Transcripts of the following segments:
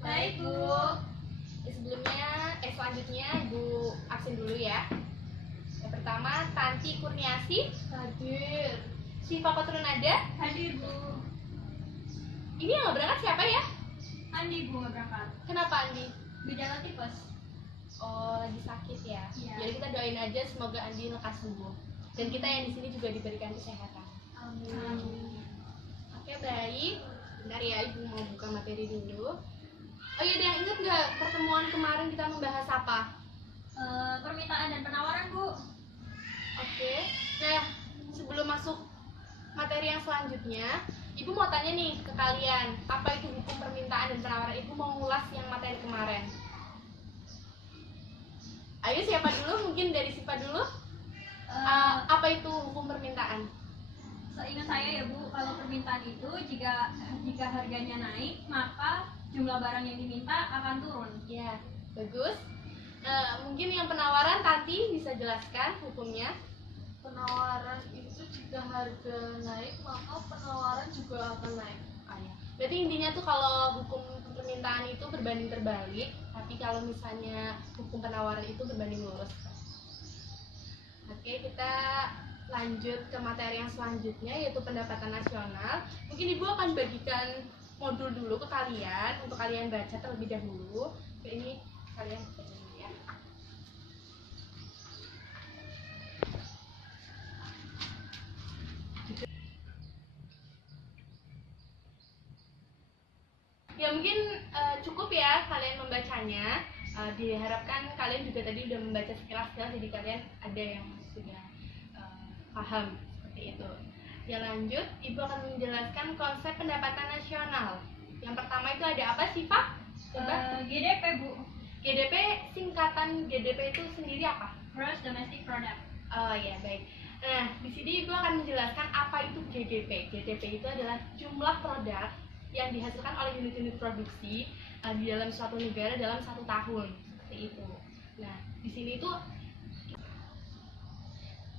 Baik, Bu. Selanjutnya Ibu absen dulu ya. Yang pertama, Tanti Kurniasi. Hadir. Syifa Kotrunada. Hadir, Bu. Ini yang nggak berangkat siapa ya? Andi, Bu, nggak berangkat. Kenapa Andi? Gejala tipes. Oh, lagi sakit ya? Iya. Jadi kita doain aja semoga Andi lekas sembuh. Dan kita yang di sini juga diberikan kesehatan. Amin. Oke, baik. Bentar ya, Ibu mau buka materi dulu. Oh iya, ada yang ingat nggak pertemuan kemarin kita membahas apa? Permintaan dan penawaran, Bu. Oke. Nah, sebelum masuk materi yang selanjutnya, Ibu mau tanya nih ke kalian, apa itu hukum permintaan dan penawaran? Ibu mau ngulas yang materi kemarin. Ayo, siapa dulu? Mungkin dari Syifa dulu. Apa itu hukum permintaan? Seingat saya ya, Bu, kalau permintaan itu jika harganya naik, maka jumlah barang yang diminta akan turun. Ya, bagus. Mungkin yang penawaran Tanti bisa jelaskan hukumnya. Penawaran itu jika harga naik maka penawaran juga akan naik. Ya. Berarti intinya tuh kalau hukum permintaan itu berbanding terbalik, tapi kalau misalnya hukum penawaran itu berbanding lurus. Oke, kita lanjut ke materi yang selanjutnya, yaitu pendapatan nasional. Mungkin Ibu akan bagikan modul dulu ke kalian untuk kalian baca terlebih dahulu. Oke, ini kalian baca dulu ya. Ya mungkin cukup ya kalian membacanya. Diharapkan kalian juga tadi udah membaca sekilas, jadi kalian ada yang sudah paham seperti itu. Ya lanjut, Ibu akan menjelaskan konsep pendapatan nasional. Yang pertama itu ada apa sih, Pak? Coba. GDP, Bu. GDP, singkatan GDP itu sendiri apa? Gross Domestic Product. Oh ya, baik. Nah, di sini Ibu akan menjelaskan apa itu GDP. GDP itu adalah jumlah produk yang dihasilkan oleh unit-unit produksi di dalam suatu negara dalam 1 tahun, seperti itu. Nah, di sini itu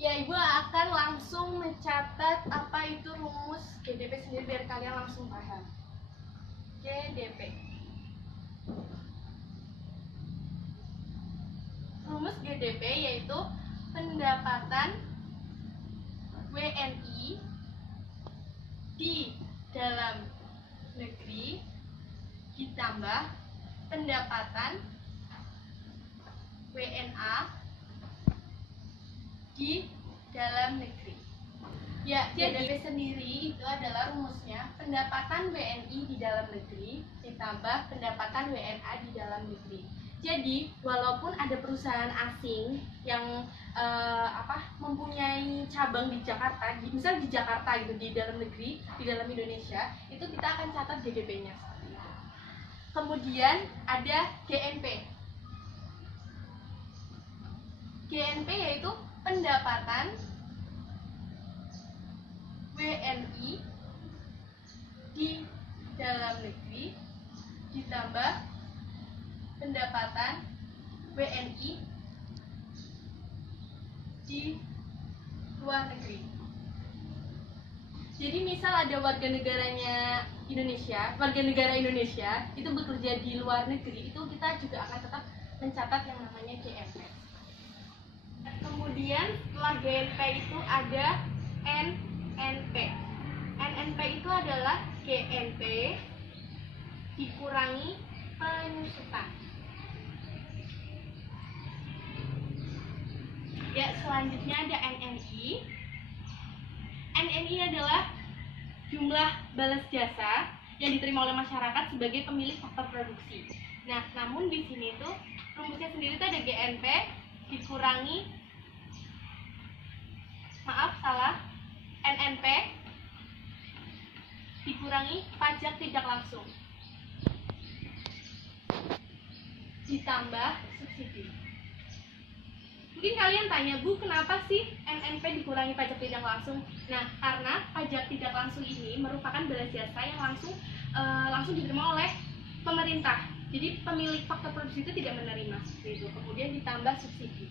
ya Ibu akan langsung mencatat apa itu rumus GDP sendiri biar kalian langsung paham. GDP. Rumus GDP yaitu pendapatan WNI di dalam negeri ditambah pendapatan WNA di dalam negeri. Ya, GDP sendiri itu adalah rumusnya pendapatan WNI di dalam negeri ditambah pendapatan WNA di dalam negeri. Jadi, walaupun ada perusahaan asing yang mempunyai cabang di Jakarta, misal di Jakarta gitu, di dalam negeri, di dalam Indonesia, itu kita akan catat GDP-nya seperti itu. Kemudian ada GNP. GNP yaitu pendapatan WNI di dalam negeri ditambah pendapatan WNI di luar negeri. Jadi misal ada warga negara Indonesia itu bekerja di luar negeri, itu kita juga akan tetap mencatat yang namanya GNP. Kemudian setelah GNP itu ada NNP. NNP itu adalah GNP dikurangi penyusutan. Ya, selanjutnya ada NNI. NNI adalah jumlah balas jasa yang diterima oleh masyarakat sebagai pemilik faktor produksi. Nah, namun di sini tuh rumusnya sendiri tuh ada GNP dikurangi NNP dikurangi pajak tidak langsung ditambah subsidi. Mungkin kalian tanya, Bu, kenapa sih NNP dikurangi pajak tidak langsung? Nah, karena pajak tidak langsung ini merupakan balas jasa yang langsung diterima oleh pemerintah. Jadi pemilik faktor produksi itu tidak menerima seperti itu. Kemudian ditambah subsidi.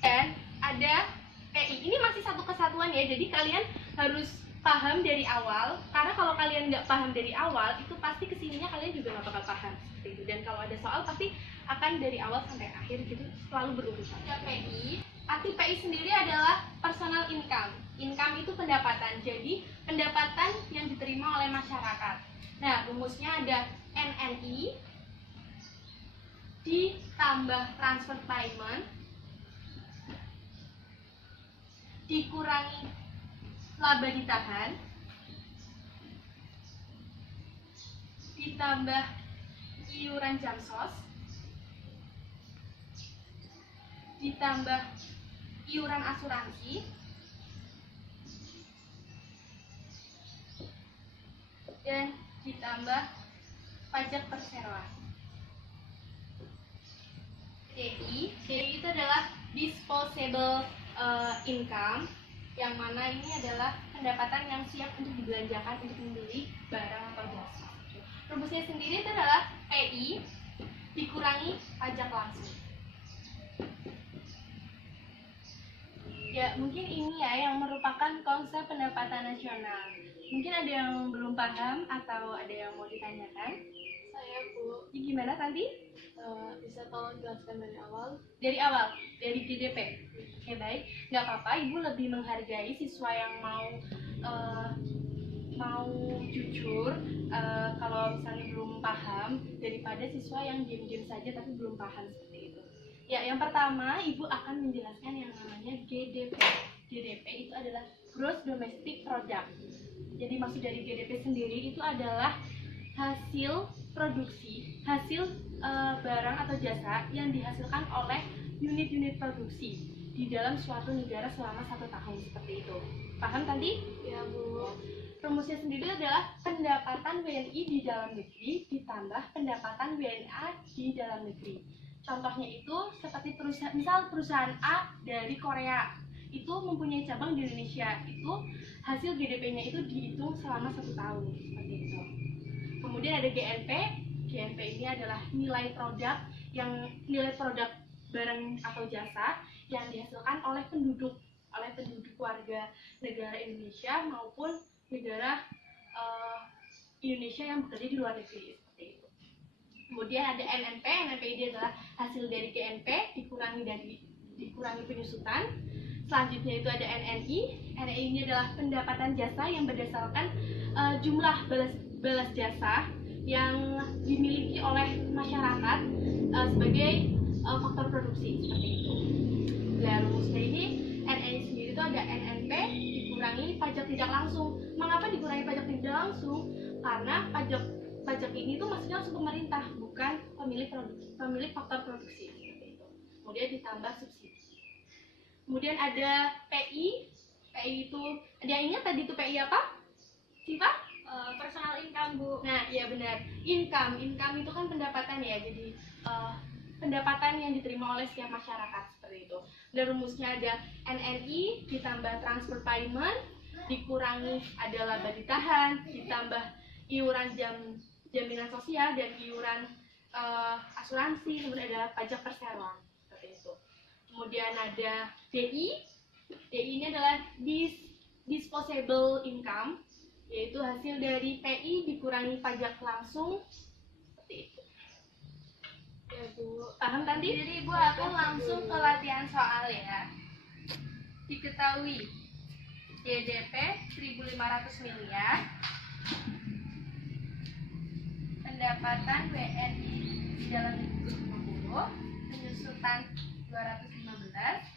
Dan ada PI. Ini masih satu kesatuan ya. Jadi kalian harus paham dari awal, karena kalau kalian nggak paham dari awal itu pasti kesininya kalian juga nggak bakal paham seperti itu. Dan kalau ada soal pasti akan dari awal sampai akhir gitu, selalu berurutan. Ada PI. Arti PI sendiri adalah personal income. Income itu pendapatan, jadi pendapatan yang diterima oleh masyarakat. Nah, rumusnya ada NNI ditambah transfer payment dikurangi laba ditahan ditambah iuran jam sos ditambah iuran asuransi dan ditambah pajak perseroan. DI itu adalah disposable income, yang mana ini adalah pendapatan yang siap untuk dibelanjakan untuk membeli barang atau jasa. Rumusnya sendiri itu adalah PI dikurangi pajak langsung. Ya, mungkin ini ya yang merupakan konsep pendapatan nasional. Mungkin ada yang belum paham atau ada yang mau ditanyakan? Saya Bu, Ini gimana tadi? bisa tolong jelaskan dari awal? Dari awal, dari GDP. Oke, baik, nggak apa-apa. Ibu lebih menghargai siswa yang mau jujur kalau misalnya belum paham daripada siswa yang diam-diam saja tapi belum paham seperti itu. Ya, yang pertama ibu akan menjelaskan yang namanya GDP. GDP itu adalah Gross Domestic Product. Jadi maksud dari GDP sendiri itu adalah hasil produksi, hasil barang atau jasa yang dihasilkan oleh unit-unit produksi di dalam suatu negara selama 1 tahun seperti itu. Paham tadi? Ya Bu. Rumusnya sendiri adalah pendapatan WNI di dalam negeri ditambah pendapatan WNA di dalam negeri. Contohnya itu seperti perusahaan A dari Korea itu mempunyai cabang di Indonesia, itu hasil GDP-nya itu dihitung selama 1 tahun seperti itu. Kemudian ada GNP. GNP ini adalah nilai produk barang atau jasa yang dihasilkan oleh penduduk warga negara Indonesia maupun negara Indonesia yang bekerja di luar negeri seperti itu. Kemudian ada NNP. NNP ini adalah hasil dari GNP dikurangi penyusutan. Selanjutnya itu ada NNI. NNI ini adalah pendapatan jasa yang berdasarkan jumlah balas jasa yang dimiliki oleh masyarakat sebagai faktor produksi seperti itu. Nah, rumusnya ini NNI sendiri itu ada NNP dikurangi pajak tidak langsung. Mengapa dikurangi pajak tidak langsung? Karena pajak ini tuh maksudnya untuk pemerintah, bukan pemilik faktor produksi seperti itu. Kemudian ditambah subsidi. Kemudian ada PI. PI itu ada yang ingat tadi itu PI apa? Siapa? Personal income Bu. Nah, iya benar. Income itu kan pendapatan ya. Jadi pendapatan yang diterima oleh setiap masyarakat seperti itu. Dan rumusnya ada NNI ditambah transfer payment dikurangi ada laba ditahan ditambah iuran jaminan sosial dan iuran asuransi, kemudian ada pajak perseroan seperti itu. Kemudian ada DI. DI ini adalah disposable income, yaitu hasil dari PI dikurangi pajak langsung seperti itu. Ya Bu. Paham tadi? Jadi Ibu akan langsung ke latihan soal ya. Diketahui GDP 1.500 miliar, pendapatan WNI di dalam negeri 50, penyusutan 215,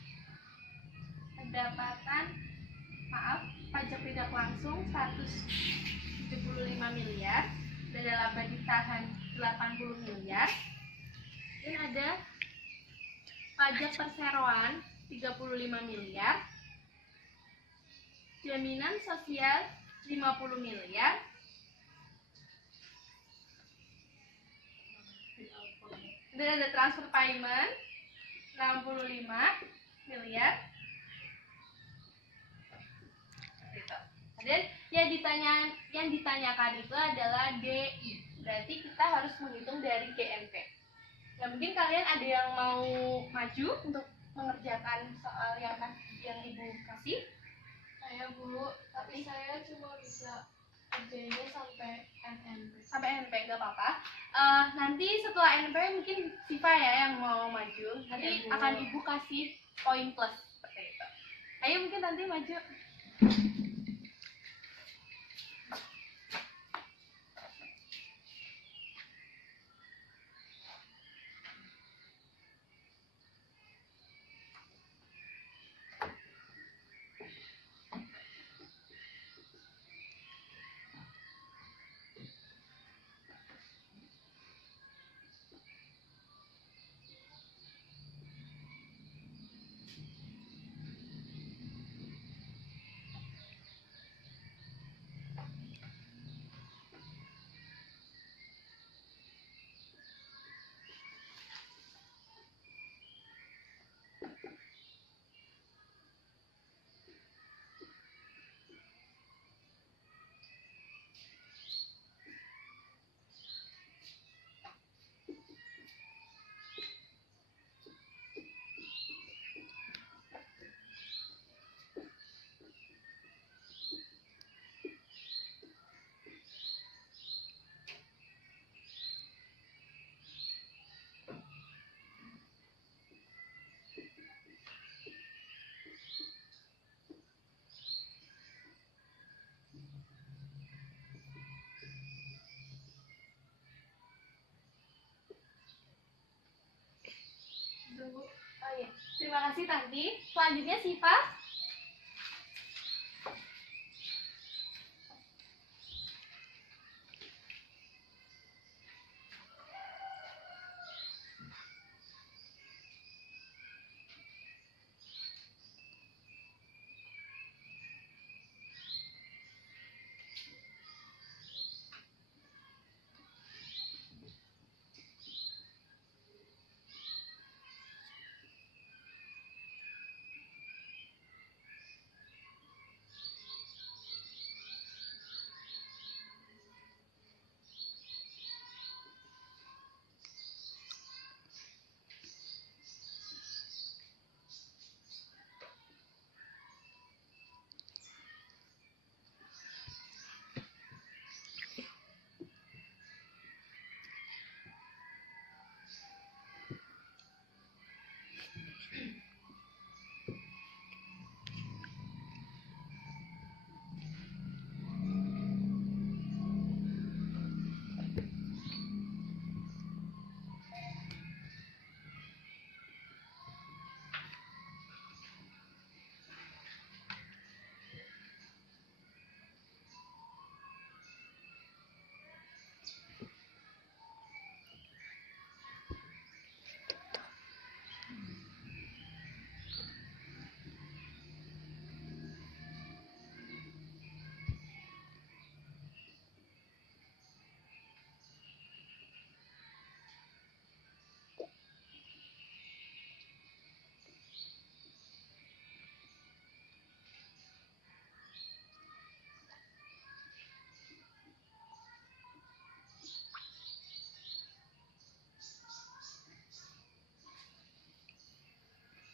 pajak tidak langsung 175 miliar, dan laba ditahan 80 miliar, dan ada pajak perseroan 35 miliar, jaminan sosial 50 miliar, dan ada transfer payment 65 miliar. Gitu. Dan yang ditanyakan itu adalah DI. Berarti kita harus menghitung dari GNP. Ya, mungkin kalian ada yang mau maju untuk mengerjakan soal yang Ibu kasih. Saya Bu, tapi saya cuma bisa kerjanya sampai NMP. Sampai NMP nggak apa-apa. Nanti setelah NMP mungkin Siva ya yang mau maju. Nanti Iya, Bu. akan ibu kasih poin plus seperti itu. Ayo mungkin nanti maju. Oh iya, terima kasih Tanti. Selanjutnya Siva.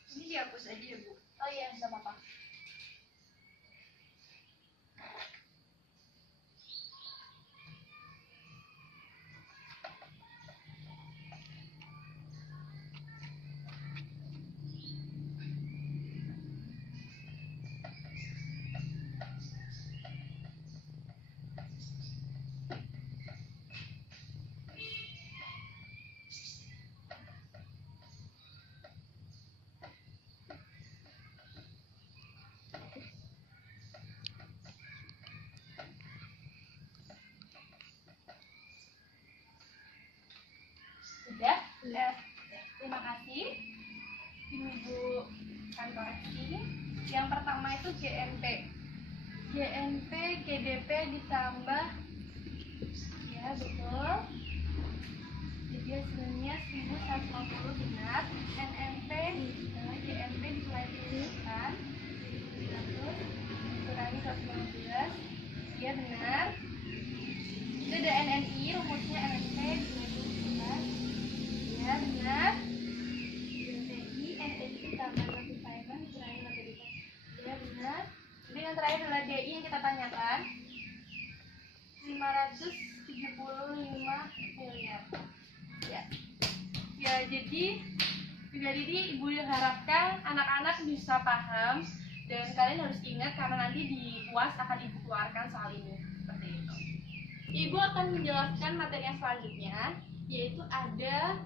Ini dihapus aja ya Bu. Oh iya, nggak apa-apa. Sudah? Sudah. Terima kasih. Ibu akan koreksi. Yang pertama itu GNP. GNP, GDP ditambah. Ya, betul. Jadi hasilnya 1150 benar. NMP, GNP dikurangi 115. Ya, benar. Itu ada NNI, rumusnya NNP 2011. Ya, benar. NTI, NTI ditambah notifier dikurangi 115. Ya, benar. Jadi yang terakhir yang kita tanyakan 575 miliar. Ya, jadi dari ini Ibu harapkan anak-anak bisa paham dan kalian harus ingat karena nanti di UAS akan Ibu keluarkan soal ini. Seperti itu. Ibu akan menjelaskan materi yang selanjutnya, yaitu ada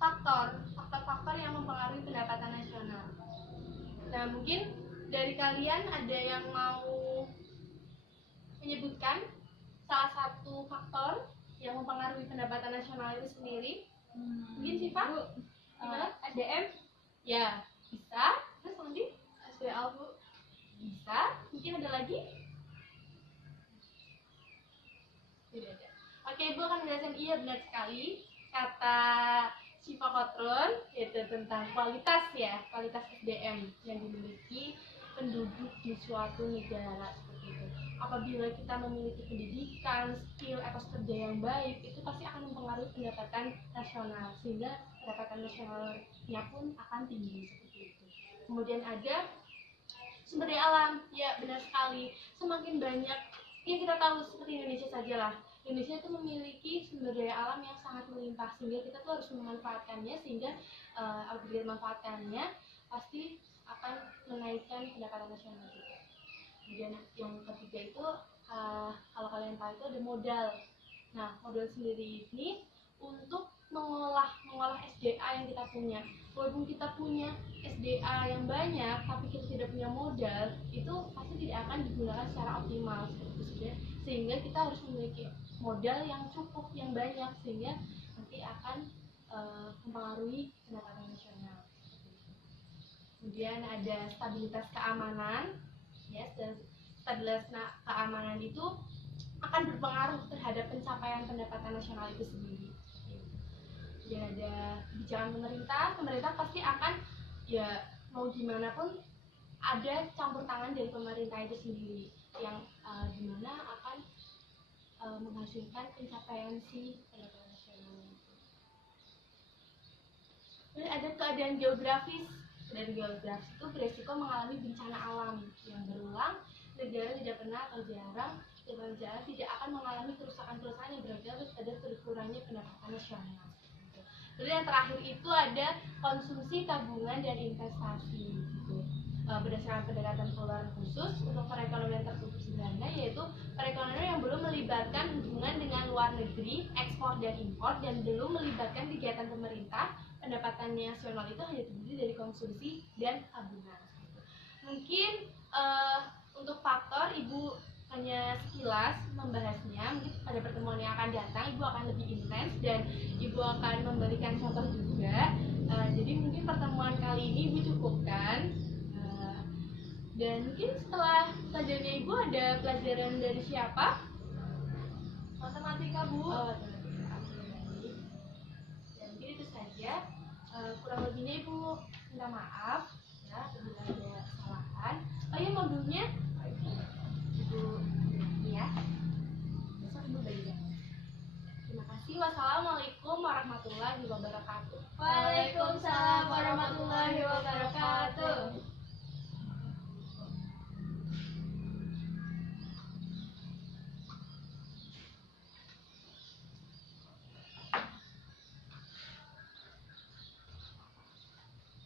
faktor-faktor yang mempengaruhi pendapatan nasional. Nah, mungkin dari kalian ada yang mau menyebutkan salah satu faktor yang mempengaruhi pendapatan nasional itu sendiri? Mungkin Siva? Gimana? SDM? Ya, bisa. Terus nanti? SDA Bu. Bisa. Mungkin ada lagi? Tidak ada. Oke, Ibu akan menjelaskan. Iya, benar sekali. Kata Siva Kotron, yaitu tentang kualitas ya, kualitas SDM yang dimiliki penduduk di suatu negara seperti itu. Apabila kita memiliki pendidikan, skill, etos kerja yang baik, itu pasti akan mempengaruhi pendapatan nasional, sehingga pendapatan nasionalnya pun akan tinggi seperti itu. Kemudian ada sumber daya alam, ya benar sekali. Semakin banyak yang kita tahu seperti Indonesia sajalah. Indonesia itu memiliki sumber daya alam yang sangat melimpah, sehingga kita tuh harus memanfaatkannya, sehingga apabila memanfaatkannya pasti akan menaikkan pendapatan nasional juga. Kemudian yang ketiga itu kalau kalian tahu itu ada modal. Nah, modal sendiri ini untuk mengolah SDA yang kita punya. Walaupun kita punya SDA yang banyak, tapi kita tidak punya modal, itu pasti tidak akan digunakan secara optimal seperti itu. Sehingga kita harus memiliki modal yang cukup, yang banyak, sehingga nanti akan mempengaruhi pendapatan nasional. Kemudian ada stabilitas keamanan. Yes, dan stabilitas keamanan itu akan berpengaruh terhadap pencapaian pendapatan nasional itu sendiri. Dan ada kebijakan pemerintah pasti akan ya mau gimana pun ada campur tangan dari pemerintah itu sendiri yang dimana akan menghasilkan pencapaian si pendapatan nasional itu. Dan ada keadaan geografis. Dan geografis itu beresiko mengalami bencana alam yang berulang. Negara tidak pernah atau jarang tidak akan mengalami kerusakan-kerusakan yang berakibat pada berkurangnya pendapatan nasional. Lalu yang terakhir itu ada konsumsi, tabungan, dan investasi. Gitu. Berdasarkan pendekatan pengeluaran khusus untuk perekonomian tertutup sederhana, yaitu perekonomian yang belum melibatkan hubungan dengan luar negeri, ekspor dan impor, dan belum melibatkan kegiatan pemerintah, pendapatan nasional itu hanya terdiri dari konsumsi dan tabungan. Mungkin untuk faktor Ibu hanya sekilas membahasnya. Mungkin pada pertemuan yang akan datang Ibu akan lebih intens dan Ibu akan memberikan contoh juga. Jadi mungkin pertemuan kali ini Ibu cukupkan. Dan mungkin setelah pelajarannya Ibu ada pelajaran dari siapa? Matematika Bu. Matematika. Dan mungkin itu saja. Kurang lebihnya Ibu minta maaf ya apabila ada kesalahan. Oh iya, modulnya Ibu ya. Besok Ibu bagi. Terima kasih. Wassalamualaikum warahmatullahi wabarakatuh. Waalaikumsalam warahmatullahi wabarakatuh.